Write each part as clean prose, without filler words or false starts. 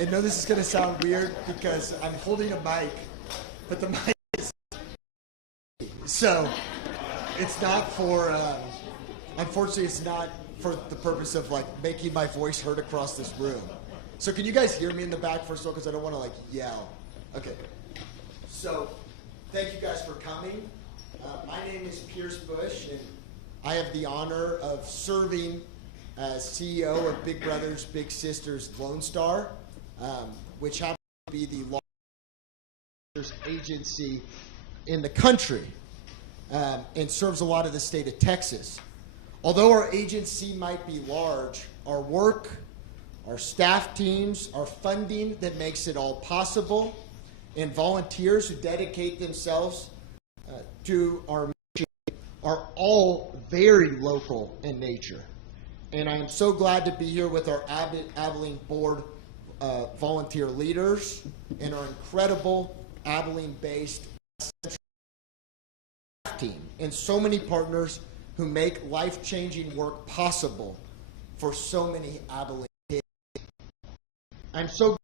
I know this is going to sound weird because I'm holding a mic, but the mic is so it's not for. Unfortunately, it's not for the purpose of like making my voice heard across this room. So can you guys hear me in the back first of all? Because I don't want to like yell. Okay. So thank you guys for coming. My name is Pierce Bush, and I have the honor of serving as CEO of Big Brothers Big Sisters Lone Star, which happens to be the largest agency in the country, and serves a lot of the state of Texas. Although our agency might be large, our work, our staff teams, our funding that makes it all possible, and volunteers who dedicate themselves to our mission are all very local in nature. And I am so glad to be here with our Abilene board volunteer leaders and our incredible Abilene-based team and so many partners who make life-changing work possible for so many Abilene kids. I'm so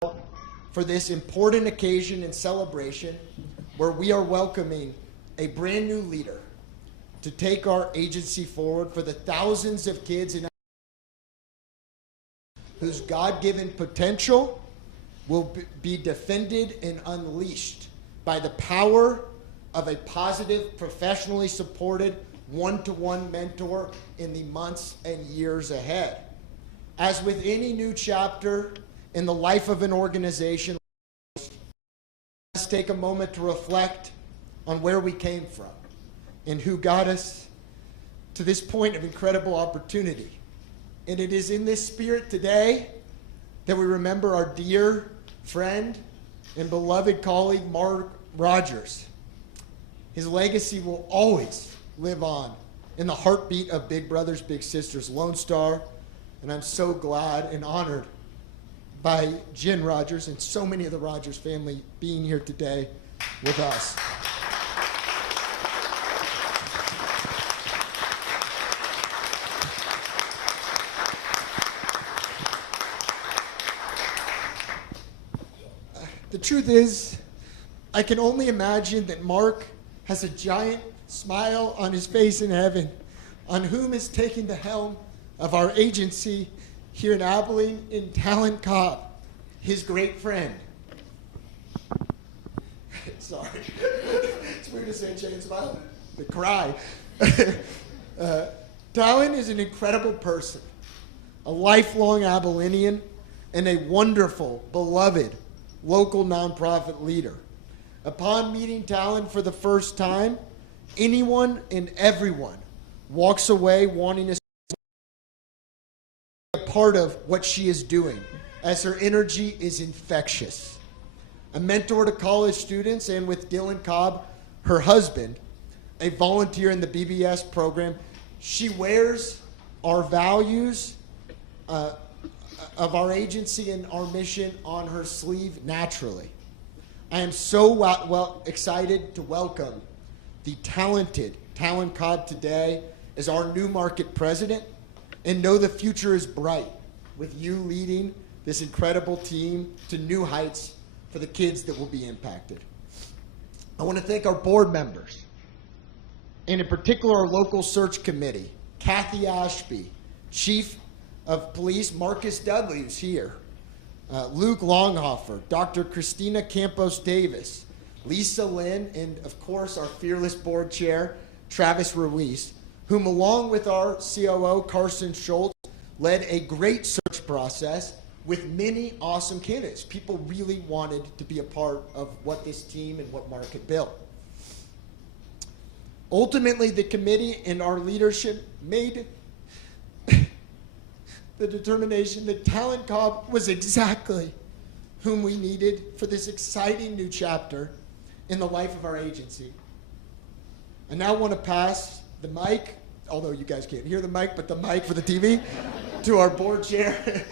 grateful for this important occasion and celebration where we are welcoming a brand new leader to take our agency forward for the thousands of kids in whose God-given potential will be defended and unleashed by the power of a positive, professionally supported, one-to-one mentor in the months and years ahead. As with any new chapter in the life of an organization, let's take a moment to reflect on where we came from and who got us to this point of incredible opportunity. And it is in this spirit today that we remember our dear friend and beloved colleague, Mark Rogers. His legacy will always live on in the heartbeat of Big Brothers Big Sisters Lone Star. And I'm so glad and honored by Jen Rogers and so many of the Rogers family being here today with us. The truth is, I can only imagine that Mark has a giant smile on his face in heaven, on whom is taking the helm of our agency here in Abilene in Talent Cobb, his great friend. Sorry. It's weird to say giant smile, but cry. Talon is an incredible person, a lifelong Abilenian, and a wonderful, beloved local nonprofit leader. Upon meeting Talon for the first time, anyone and everyone walks away wanting to be a part of what she is doing, as her energy is infectious. A mentor to college students, and with Dylan Cobb, her husband, a volunteer in the BBS program, she wears our values of our agency and our mission on her sleeve naturally. I am so excited to welcome the talented Talon Cobb today as our new market president, and know the future is bright with you leading this incredible team to new heights for the kids that will be impacted. I want to thank our board members, and in particular our local search committee, Kathy Ashby, Chief of Police Marcus Dudley, who's here, Luke Longhofer, Dr. Christina Campos Davis, Lisa Lynn, and of course our fearless board chair, Travis Ruiz, whom along with our COO, Carson Schultz, led a great search process with many awesome candidates. People really wanted to be a part of what this team and what Mark had built. Ultimately, the committee and our leadership made the determination that Talon Cobb was exactly whom we needed for this exciting new chapter in the life of our agency. I now want to pass the mic, although you guys can't hear the mic, but the mic for the TV, to our board chair,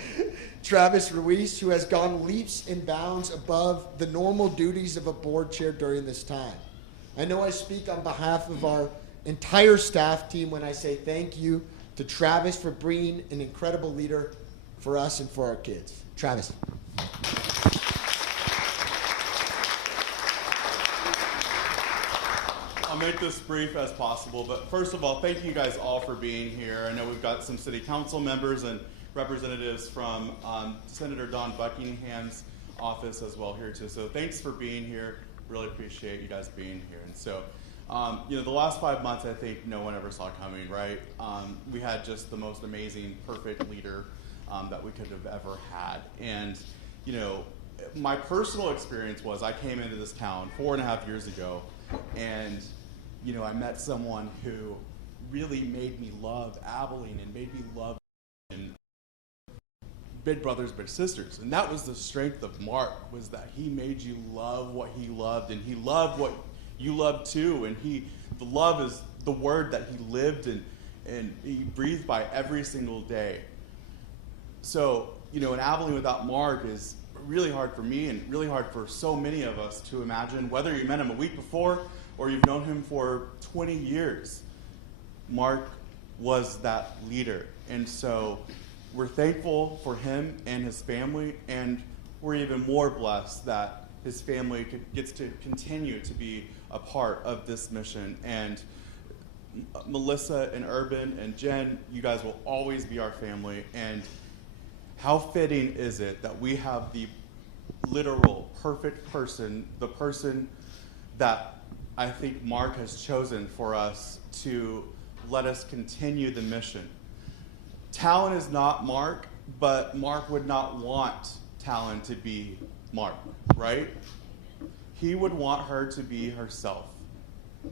Travis Ruiz, who has gone leaps and bounds above the normal duties of a board chair during this time. I know I speak on behalf of our entire staff team when I say thank you to Travis for bringing an incredible leader for us and for our kids. Travis. I'll make this brief as possible, but first of all, thank you guys all for being here. I know we've got some city council members and representatives from Senator Don Buckingham's office as well here too. So thanks for being here. Really appreciate you guys being here. And so, the last 5 months I think no one ever saw coming, right? We had just the most amazing, perfect leader that we could have ever had. And, my personal experience was I came into this town 4.5 years ago, and I met someone who really made me love Abilene and made me love and big brothers, big sisters. And that was the strength of Mark, was that he made you love what he loved, and he loved what you loved too. And the love is the word that he lived and he breathed by every single day. So, an Abilene without Mark is really hard for me and really hard for so many of us to imagine, whether you met him a week before or you've known him for 20 years. Mark was that leader. And so we're thankful for him and his family, and we're even more blessed that his family gets to continue to be a part of this mission. And Melissa and Urban and Jen, you guys will always be our family. And how fitting is it that we have the literal perfect person, the person that I think Mark has chosen for us to let us continue the mission. Talon is not Mark, but Mark would not want Talon to be Mark, right? He would want her to be herself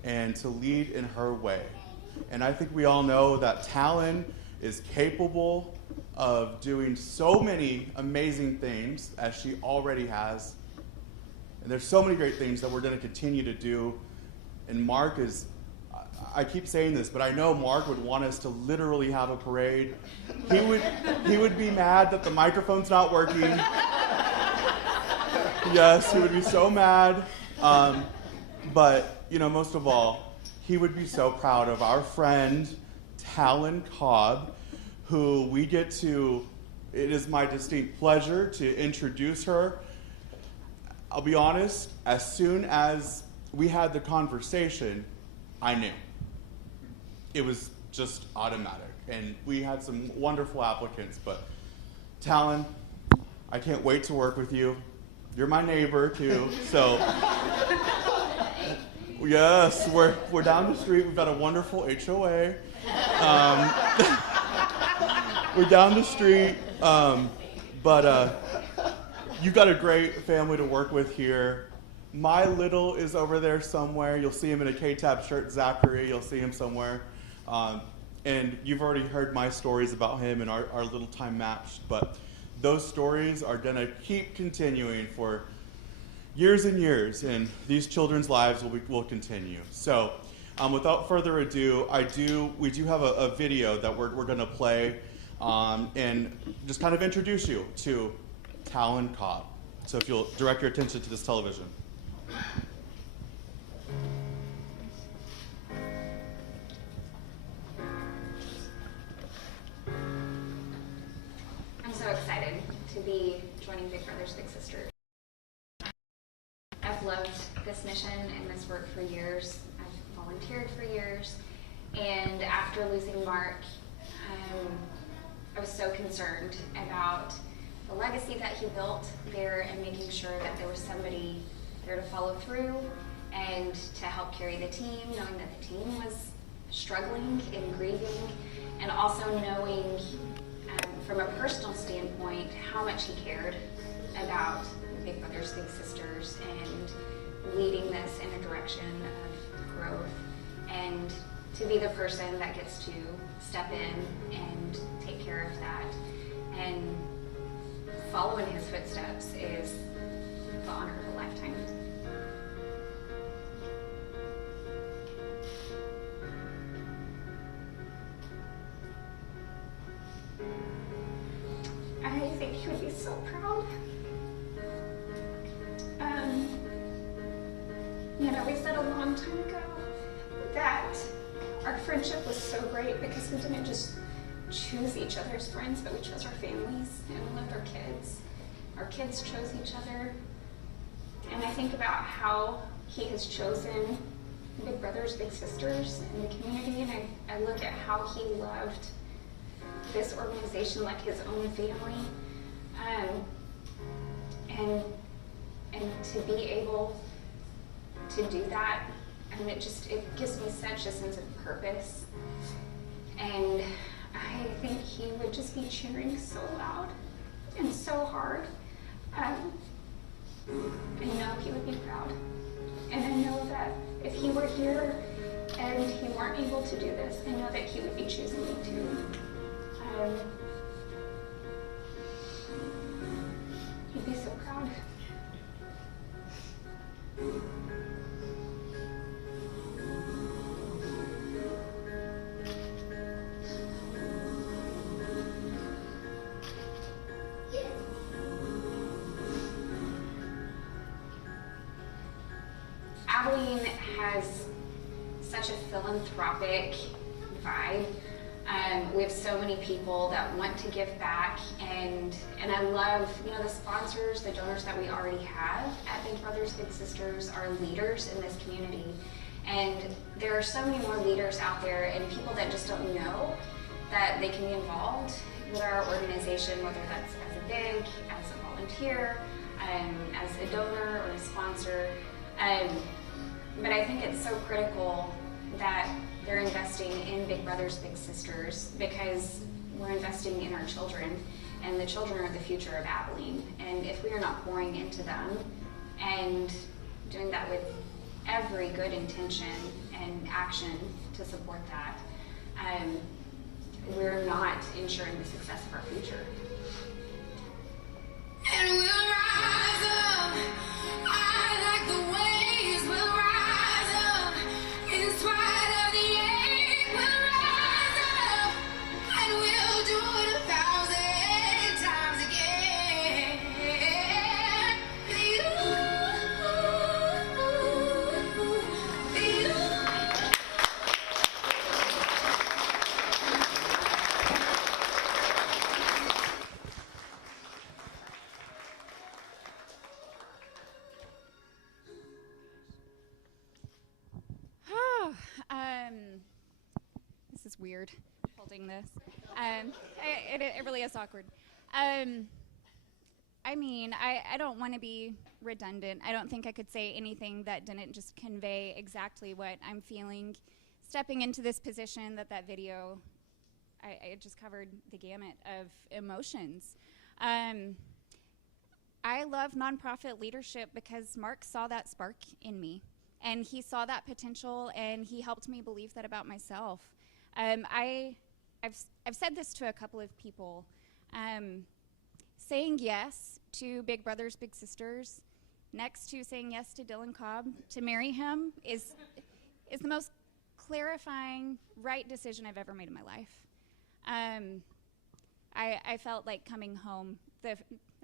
and to lead in her way. And I think we all know that Talon is capable of doing so many amazing things, as she already has. And there's so many great things that we're going to continue to do. And Mark is, I keep saying this, but I know Mark would want us to literally have a parade. He would be mad that the microphone's not working. Yes, he would be so mad. But, most of all, he would be so proud of our friend, Talon Cobb, who we get to, it is my distinct pleasure to introduce her. I'll be honest, as soon as we had the conversation, I knew. It was just automatic. And we had some wonderful applicants, but Talon, I can't wait to work with you. You're my neighbor too, so yes, we're down the street. We've got a wonderful HOA. We're down the street, but you've got a great family to work with here. My little is over there somewhere. You'll see him in a K-Tab shirt, Zachary. You'll see him somewhere. And you've already heard my stories about him and our little time matched, but those stories are going to keep continuing for years and years, and these children's lives will continue. So without further ado, we do have a video that we're going to play and just kind of introduce you to Talon Cobb. So if you'll direct your attention to this television. I'm so excited to be joining Big Brothers Big Sisters. I've loved this mission and this work for years. I've volunteered for years, and after losing Mark, I was so concerned about the legacy that he built there and making sure that there was somebody there to follow through and to help carry the team, knowing that the team was struggling and grieving, and also knowing from a personal standpoint how much he cared about Big Brothers Big Sisters and leading this in a direction of growth, and to be the person that gets to step in and take care of that and follow in his footsteps is the honor of a lifetime. I think he would be so proud. We said a long time ago that our friendship was so great because we didn't just choose each other's friends, but we chose our families and we loved our kids. our kids chose each other. And I think about how he has chosen Big Brothers, Big Sisters in the community, and I look at how he loved this organization like his own family. And to be able to do that, and it gives me such a sense of purpose. And I think he would just be cheering so loud and so hard. I know he would be proud. And I know that if he were here and he weren't able to do this, I know that he would be choosing me too. He'd be so proud. Abilene has such a philanthropic vibe. We have so many people that want to give back, and I love, the sponsors, the donors that we already have at Big Brothers Big Sisters are leaders in this community. And there are so many more leaders out there and people that just don't know that they can be involved with our organization, whether that's as a big, as a volunteer, as a donor or a sponsor. But I think it's so critical that they're investing in Big Brothers Big Sisters, because we're investing in our children, and the children are the future of Abilene. And if we are not pouring into them and doing that with every good intention and action to support that, we're not ensuring the success of our future. And we'll rise up, like the waves, we'll rise up, in spite of the ache, we'll rise up, and we'll do it 1,000 times again. This is weird, holding this. It really is awkward. I don't want to be redundant. I don't think I could say anything that didn't just convey exactly what I'm feeling. Stepping into this position, that video, I just covered the gamut of emotions. I love nonprofit leadership because Mark saw that spark in me, and he saw that potential, and he helped me believe that about myself. I've said this to a couple of people. Saying yes to Big Brothers Big Sisters, next to saying yes to Dylan Cobb to marry him, is the most clarifying, right decision I've ever made in my life. I felt like coming home. I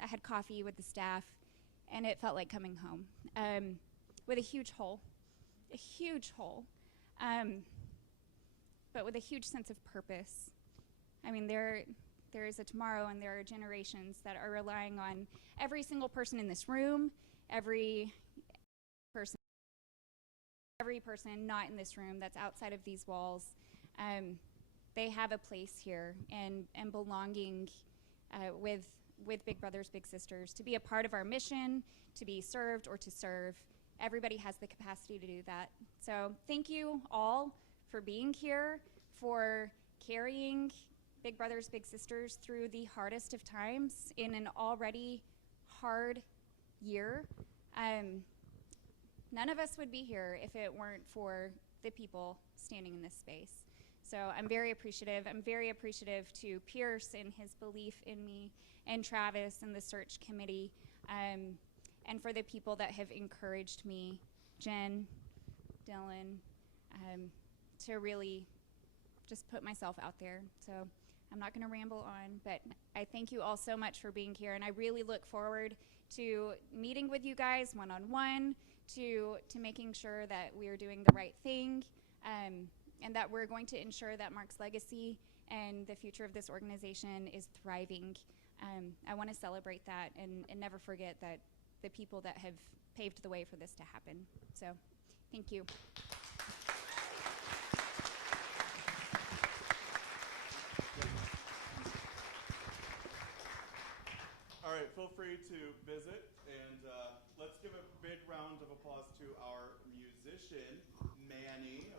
had coffee with the staff, and it felt like coming home, with a huge hole, but with a huge sense of purpose. There is a tomorrow, and there are generations that are relying on every single person in this room, every person not in this room that's outside of these walls. They have a place here and belonging with Big Brothers Big Sisters, to be a part of our mission, to be served or to serve. Everybody has the capacity to do that. So thank you all for being here, for carrying Big Brothers Big Sisters through the hardest of times in an already hard year. None of us would be here if it weren't for the people standing in this space. So I'm very appreciative. I'm very appreciative to Pierce and his belief in me, and Travis and the search committee, and for the people that have encouraged me, Jen, Dylan, to really just put myself out there. So I'm not going to ramble on, but I thank you all so much for being here, and I really look forward to meeting with you guys one-on-one, to making sure that we are doing the right thing, and that we're going to ensure that Mark's legacy and the future of this organization is thriving. I want to celebrate that and never forget that the people that have paved the way for this to happen. So, thank you. All right, feel free to visit, and let's give a big round of applause to our musician, Manny.